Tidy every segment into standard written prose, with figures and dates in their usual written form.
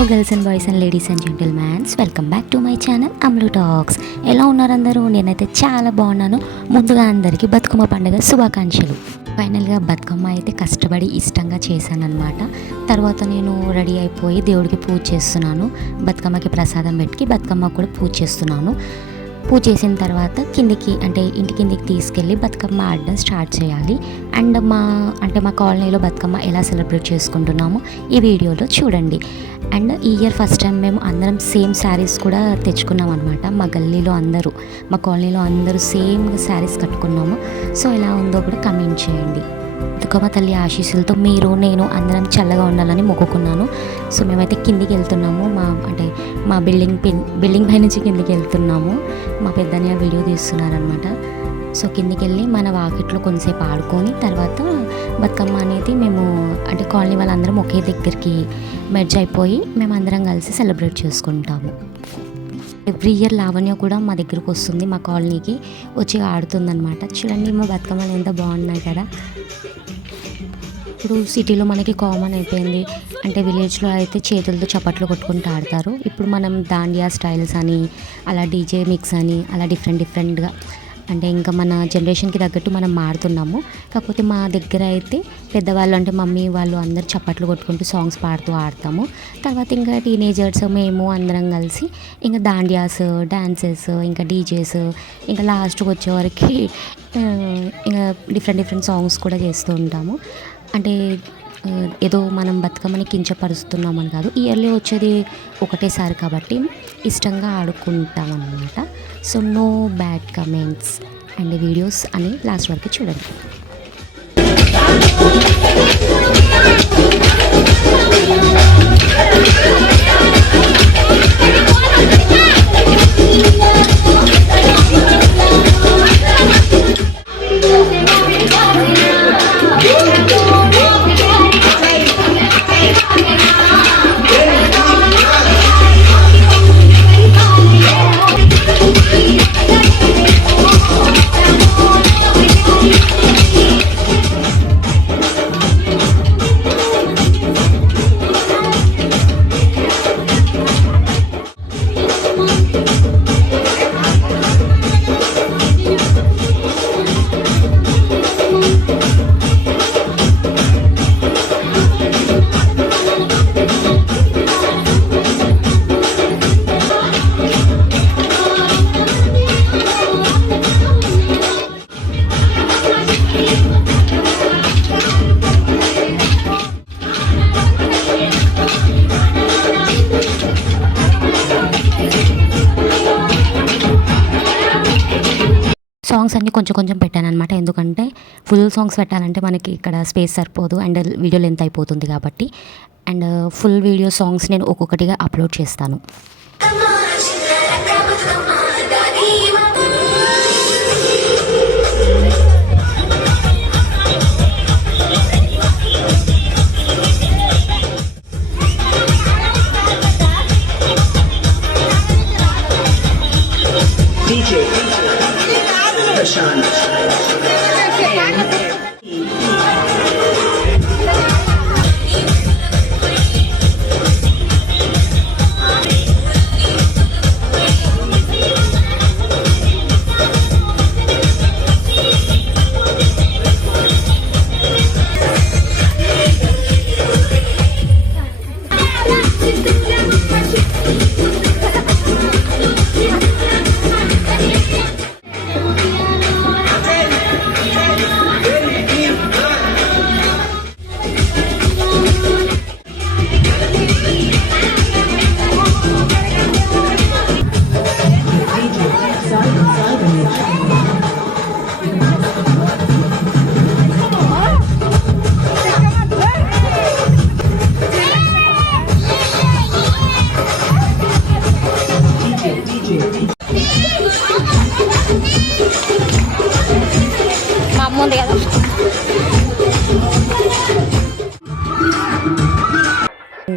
Hello girls and boys and ladies and gentlemen's, welcome back to my channel అమ్లు talks. ఎలా ఉన్నారు అందరూ? నేనైతే చాలా బాగున్నాను. ముందుగా అందరికీ బతుకమ్మ పండుగ శుభాకాంక్షలు. ఫైనల్గా బతుకమ్మ అయితే కష్టపడి ఇష్టంగా చేశానన్నమాట. తర్వాత నేను రెడీ అయిపోయి దేవుడికి పూజ చేస్తున్నాను. బతుకమ్మకి ప్రసాదం పెట్టి బతుకమ్మ కూడా పూజ చేస్తున్నాను. పూజ చేసిన తర్వాత కిందికి అంటే ఇంటి కిందికి తీసుకెళ్ళి బతుకమ్మ ఆడడం స్టార్ట్ చేయాలి. అండ్ మా కాలనీలో బతుకమ్మ ఎలా సెలబ్రేట్ చేసుకుంటున్నామో ఈ వీడియోలో చూడండి. అండ్ ఈ ఇయర్ ఫస్ట్ టైం మేము అందరం సేమ్ శారీస్ కూడా తెచ్చుకున్నాం అనమాట. మా గల్లీలో అందరూ, మా కాలనీలో అందరూ సేమ్ శారీస్ కట్టుకున్నాము. సో ఎలా ఉందో కూడా కమెంట్ చేయండి. బతుకమ్మ తల్లి ఆశీస్సులతో మీరు నేను అందరం చల్లగా ఉండాలని మొక్కుకున్నాను. సో మేమైతే కిందికి వెళ్తున్నాము. మా బిల్డింగ్ పై నుంచి కిందికి వెళ్తున్నాము. మా పెద్దన్నయ్య వీడియో తీస్తున్నారనమాట. సో కిందికి వెళ్ళి మన వాకిట్లో కొంతసేపు ఆడుకొని తర్వాత బతుకమ్మ అనేది మేము కాలనీ వాళ్ళందరం ఒకే దగ్గరికి మెర్జ్ అయిపోయి మేమందరం కలిసి సెలబ్రేట్ చేసుకుంటాము. ఎవ్రీ ఇయర్ లావణ్య కూడా మా దగ్గరకు వస్తుంది, మా కాలనీకి వచ్చి ఆడుతుందన్నమాట. చూడండి మా బతుకమ్మలు ఎంత బాగున్నాయి కదా. ఇప్పుడు సిటీలో మనకి కామన్ అయిపోయింది, విలేజ్లో అయితే చేతులతో చప్పట్లు కొట్టుకుంటూ ఆడతారు. ఇప్పుడు మనం దాండియా స్టైల్స్ అని, అలా డీజే మిక్స్ అని, అలా డిఫరెంట్గా ఇంకా మన జనరేషన్కి తగ్గట్టు మనం మారుతున్నాము. కాకపోతే మా దగ్గర అయితే పెద్దవాళ్ళు మమ్మీ వాళ్ళు అందరూ చప్పట్లు కొట్టుకుంటూ సాంగ్స్ పాడుతూ ఆడతాము. తర్వాత ఇంకా టీనేజర్స్ మేము అందరం కలిసి ఇంకా దాండియాస్, డాన్సెస్, ఇంకా డీజేస్, ఇంకా లాస్ట్కి వచ్చేవరకు ఇంకా డిఫరెంట్ సాంగ్స్ కూడా చేస్తూ ఉంటాము. ఏదో మనం బతుకమ్మని కించపరుస్తున్నామని కాదు, ఇయర్లీ వచ్చేది ఒకటేసారి కాబట్టి ఇష్టంగా ఆడుకుంటాం అన్నమాట. So no bad comments and videos అని లాస్ట్ వరకు చూడండి. సాంగ్స్ అన్నీ కొంచెం పెట్టాను అనమాట. ఎందుకంటే ఫుల్ సాంగ్స్ పెట్టాలంటే మనకి ఇక్కడ స్పేస్ సరిపోదు అండ్ వీడియో లెంత్ అయిపోతుంది కాబట్టి. అండ్ ఫుల్ వీడియో సాంగ్స్ నేను ఒక్కొక్కటిగా అప్లోడ్ చేస్తాను.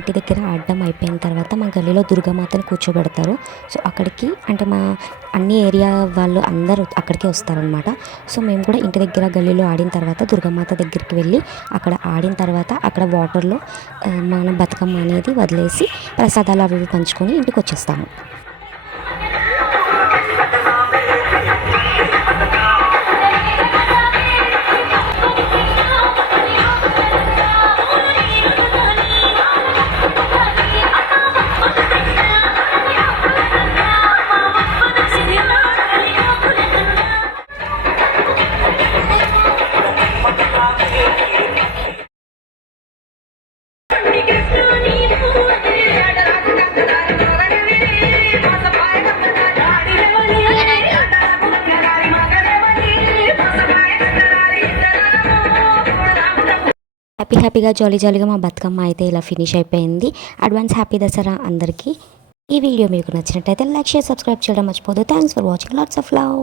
ఇంటి దగ్గర ఆడడం అయిపోయిన తర్వాత మా గల్లీలో దుర్గామాతని కూర్చోబెడతారు. సో అక్కడికి అంటే మా అన్ని ఏరియా వాళ్ళు అందరూ అక్కడికే వస్తారనమాట. సో మేము కూడా ఇంటి దగ్గర గల్లీలో ఆడిన తర్వాత దుర్గామాత దగ్గరికి వెళ్ళి అక్కడ ఆడిన తర్వాత అక్కడ వాటర్లో మన బతుకమ్మ అనేది వదిలేసి ప్రసాదాలు అవి పంచుకొని ఇంటికి వచ్చేస్తాము. హ్యాపీగా జాలీగా మా బతుకమ్మ అయితే ఇలా ఫినిష్ అయిపోయింది. అడ్వాన్స్ హ్యాపీ దసరా అందరికీ. ఈ వీడియో మీకు నచ్చినట్టయితే లైక్ షేర్ సబ్స్క్రైబ్ చేయడం మర్చిపోదు. Thanks for watching. Lots of love.